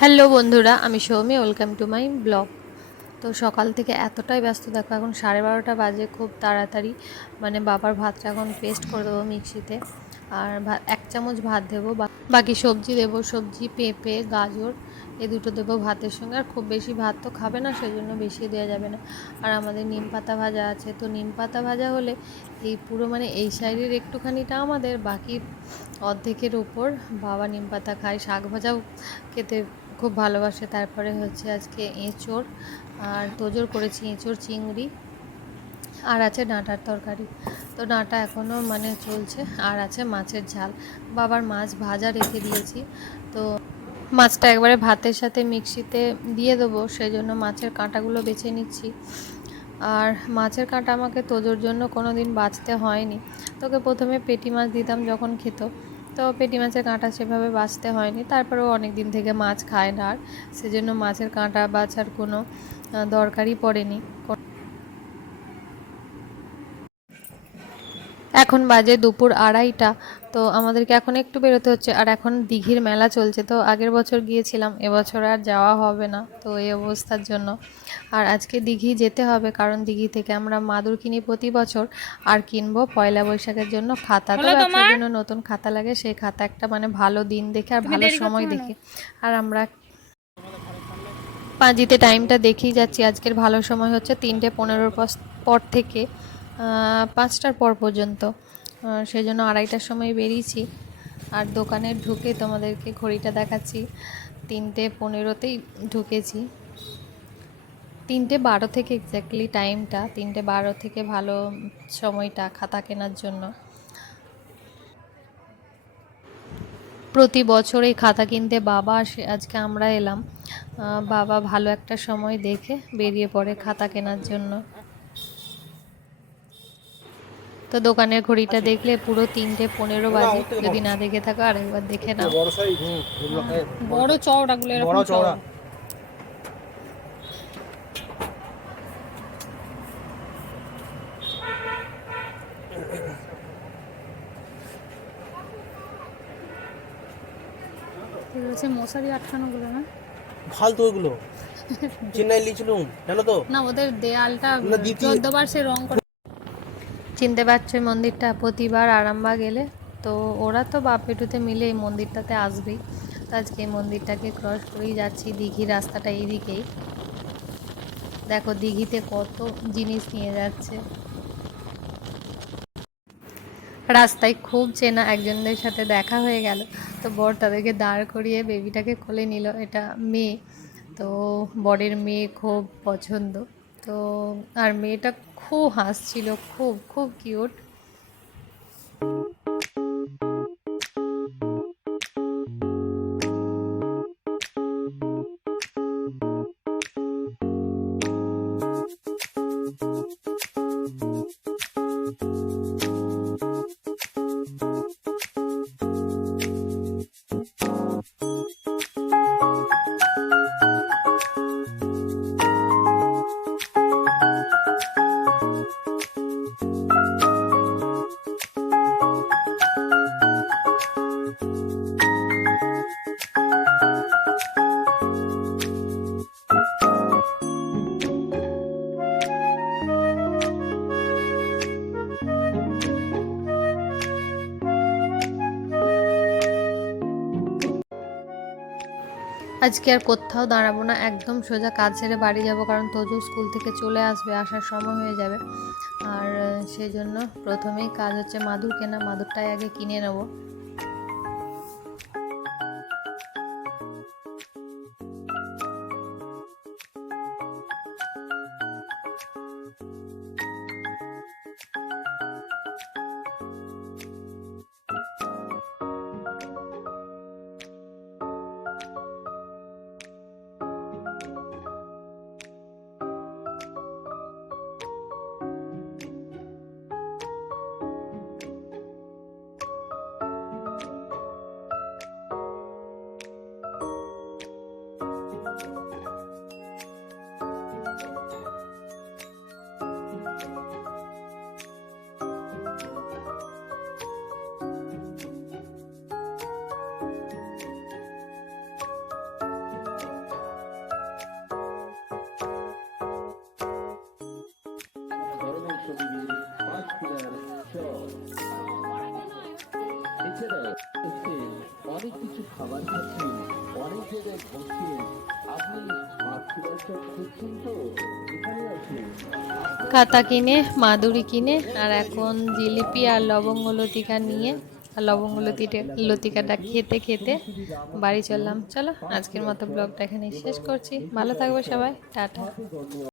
Hello বন্ধুরা, আমি Soumi. Welcome to my blog. তো সকাল থেকে এতটাই ব্যস্ত, দেখো এখন 12:30 বাজে। খুব তাড়াতাড়ি মানে বাবার ভাতটা এখন পেস্ট করে দেবো মিক্সিতে। আর এক চামচ ভাত দেবো, বাকি সবজি দেবো। সবজি পেঁপে গাজর এই দুটো দেবো ভাতের সঙ্গে। আর খুব বেশি ভাত তো খাবে না, সেই জন্য বেশি দেওয়া যাবে না। আর আমাদের নিম পাতা ভাজা আছে, তো নিম পাতা ভাজা হলে এই পুরো মানে এই সাইডের একটুখানিটা আমাদের, বাকি অর্ধেকের উপর বাবা নিম পাতা খায়। শাক ভাজাও খেতে খুব ভালোবাসে। তারপরে হচ্ছে আজকে এঁচোড় আর তোজোর করেছি, এঁচোড় চিংড়ি। আর আছে ডাঁটার তরকারি। তো ডাঁটা এখনও মানে চলছে। আর আছে মাছের ঝাল। বাবার মাছ ভাজা রেখে দিয়েছি, তো মাছটা একবারে ভাতের সাথে মিক্সিতে দিয়ে দেবো, সেই জন্য মাছের কাঁটাগুলো বেছে নিচ্ছি। আর মাছের কাঁটা আমাকে তোজোর জন্য কোনো দিন বাছতে হয়নি। তোকে প্রথমে পেটি মাছ দিতাম যখন খেত, তো পেটি মাছের কাঁটা সেভাবে বাছতে হয়নি। তারপরেও অনেক দিন থেকে মাছ খায় না, আর সেজন্য মাছের কাঁটা বাছার কোনো দরকারই পড়েনি। এখন বাজে দুপুর 2:30। তো আমাদেরকে এখন একটু বেরোতে হচ্ছে। আর এখন দিঘির মেলা চলছে, তো আগের বছর গিয়েছিলাম, এবছর আর যাওয়া হবে না তো এই অবস্থার জন্য। আর আজকে দিঘি যেতে হবে, কারণ দিঘি থেকে আমরা মাদুর কিনি প্রতি বছর। আর কিনবো পয়লা বৈশাখের জন্য খাতা। তো হলো ব্যবসার তোমার। জন্য নতুন খাতা লাগে, সেই খাতা একটা মানে ভালো দিন দেখে আর তুমি ভালো দেরি করছো সময় কেন? দেখে। আর আমরা পাঁজিতে টাইমটা দেখেই যাচ্ছি। আজকের ভালো সময় হচ্ছে 3:15 পর থেকে 5টার পর পর্যন্ত। সেই জন্য 2:30টার সময় বেরিয়েছি। আর দোকানে ঢুকে তোমাদেরকে ঘড়িটা দেখাচ্ছি, 3:15তেই ঢুকেছি। 3:12 থেকে এক্স্যাক্টলি টাইমটা, 3:12 থেকে ভালো সময়টা খাতা কেনার জন্য। প্রতি বছর এই খাতা কিনতে বাবা আসে, আজকে আমরা এলাম। বাবা ভালো একটা সময় দেখে বেরিয়ে পড়ে খাতা কেনার জন্য। তো দোকানের ঘড়িটা দেখলে পুরো 3:15 বাজে। যদি না দেখে থাকো আরেকবার দেখে নাও। বড় চওড়া গুলো এরকম চওড়া। এগুলো হচ্ছে মশারি আটকানো গুলো না? ফালতু ওইগুলো চেন্নাই লিচুলুম জানো তো না, ওদের দেয়ালটা না দিতি 14বার সে রং করে। চিনতে পারছো এই মন্দিরটা? প্রতিবার আরামবাগ এলে তো ওরা তো বাপ বেটুতে মিলে এই মন্দিরটাতে আসবেই। তো আজকে এই মন্দিরটাকে ক্রস করেই যাচ্ছি। দিঘির রাস্তাটা এইদিকেই। দেখো দিঘিতে কত জিনিস নিয়ে যাচ্ছে। রাস্তায় খুব চেনা একজনদের সাথে দেখা হয়ে গেল, তো বর তাদেরকে দাঁড় করিয়ে বেবিটাকে কোলে নিল। এটা মেয়ে, তো বরের মেয়ে খুব পছন্দ। তো আর মেয়েটা খুব হাসছিল, খুব খুব কিউট। আজকে আর কোথাও দাঁড়াবো না, একদম সোজা কাজ ছেড়ে বাড়ি যাব, কারণ তোজো স্কুল থেকে চলে আসবে, আসার সময় হয়ে যাবে। আর সেই জন্য প্রথমেই কাজ হচ্ছে মাদুর কেনা। মাদুরটাই আগে কিনে নেবো। বাচ্চারা এসছেন, অনেক কিছু খাবার খাচ্ছেন, অনেক জায়গায় ঘুরছেন। আপনি মাতৃভাষা খুঁজছেন তো এখানে আছে। কাতা কিনে, মাদুরি কিনে, আর এখন জিলিপি আর লবঙ্গ লতিকা নিয়ে, আর লবঙ্গ লতিকাটা খেতে খেতে বাড়ি চললাম। চলো আজকের মতো ব্লগটা এখানে শেষ করছি। ভালো থাকবে সবাই, টাটা।